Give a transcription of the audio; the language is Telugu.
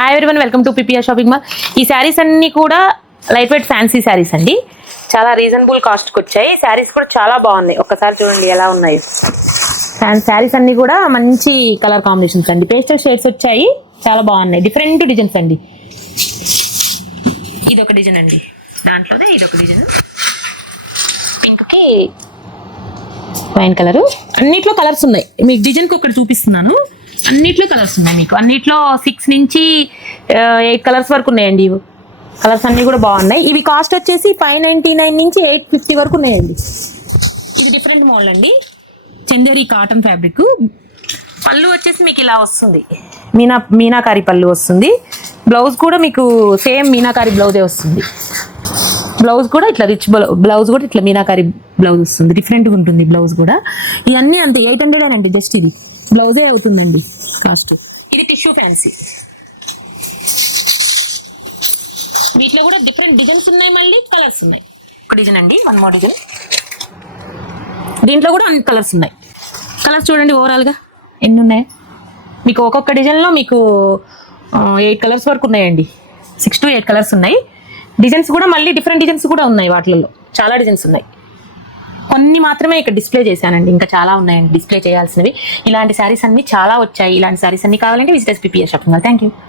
Hi everyone, welcome to PPR shopping mall. ఈ శారీస్ అన్నీ కూడా లైట్ వెయిట్ ఫ్యాన్సీ శారీస్ అండి. చాలా రీజనబుల్ కాస్ట్కి వచ్చాయి. శారీస్ కూడా చాలా బాగున్నాయి. ఒక్కసారి చూడండి ఎలా ఉన్నాయి. శారీస్ అన్నీ కూడా మంచి కలర్ కాంబినేషన్స్ అండి. పేస్టల్ షేడ్స్ వచ్చాయి, చాలా బాగున్నాయి. డిఫరెంట్ డిజైన్స్ అండి. ఇదొక డిజైన్ అండి, దాంట్లోనే ఇదొక డిజైన్. పింక్కి వైన్ కలరు. అన్నిట్లో కలర్స్ ఉన్నాయి. మీకు డిజైన్కి ఒకటి చూపిస్తున్నాను. అన్నిట్లో కలర్స్ ఉన్నాయి. మీకు అన్నిట్లో 6 నుంచి 8 కలర్స్ వరకు ఉన్నాయండి. కలర్స్ అన్నీ కూడా బాగున్నాయి. ఇవి కాస్ట్ వచ్చేసి 599 నుంచి 850 వరకు ఉన్నాయండి. ఇది డిఫరెంట్ మోడల్ అండి, చందేరి కాటన్ ఫ్యాబ్రిక్. పళ్ళు వచ్చేసి మీకు ఇలా వస్తుంది, మీనాకారి పళ్ళు వస్తుంది. బ్లౌజ్ కూడా మీకు సేమ్ మీనాకారి బ్లౌజే వస్తుంది. బ్లౌజ్ కూడా ఇట్లా రిచ్ బ్లౌజ్ కూడా ఇట్లా మీనాకారి బ్లౌజ్ వస్తుంది. డిఫరెంట్గా ఉంటుంది బ్లౌజ్ కూడా. ఇవన్నీ అంతే 800 అండి. జస్ట్ ఇది బ్లౌజే అవుతుందండి కాస్ట్. ఇది టిష్యూ ఫ్యాన్సీ. వీటిలో కూడా డిఫరెంట్ డిజైన్స్ ఉన్నాయి, మళ్ళీ కలర్స్ ఉన్నాయి. ఒక డిజైన్ అండి, వన్ మోర్ డిజైన్. దీంట్లో కూడా అన్ని కలర్స్ ఉన్నాయి. కలర్స్ చూడండి ఓవరాల్గా ఎన్ని ఉన్నాయి. మీకు ఒక్కొక్క డిజైన్లో మీకు 8 కలర్స్ వరకు ఉన్నాయండి. 6 to 8 కలర్స్ ఉన్నాయి. డిజైన్స్ కూడా మళ్ళీ డిఫరెంట్ డిజైన్స్ కూడా ఉన్నాయి. వాటిల్లో చాలా డిజైన్స్ ఉన్నాయి. కొన్ని మాత్రమే ఇక్కడ డిస్ప్లే చేశానండి, ఇంకా చాలా ఉన్నాయండి డిస్ప్లే చేయాల్సినవి. ఇలాంటి శారీస్ అన్ని చాలా వచ్చాయి. ఇలాంటి శారీస్ అన్ని కావాలంటే visit PPR shopping mall. Thank you.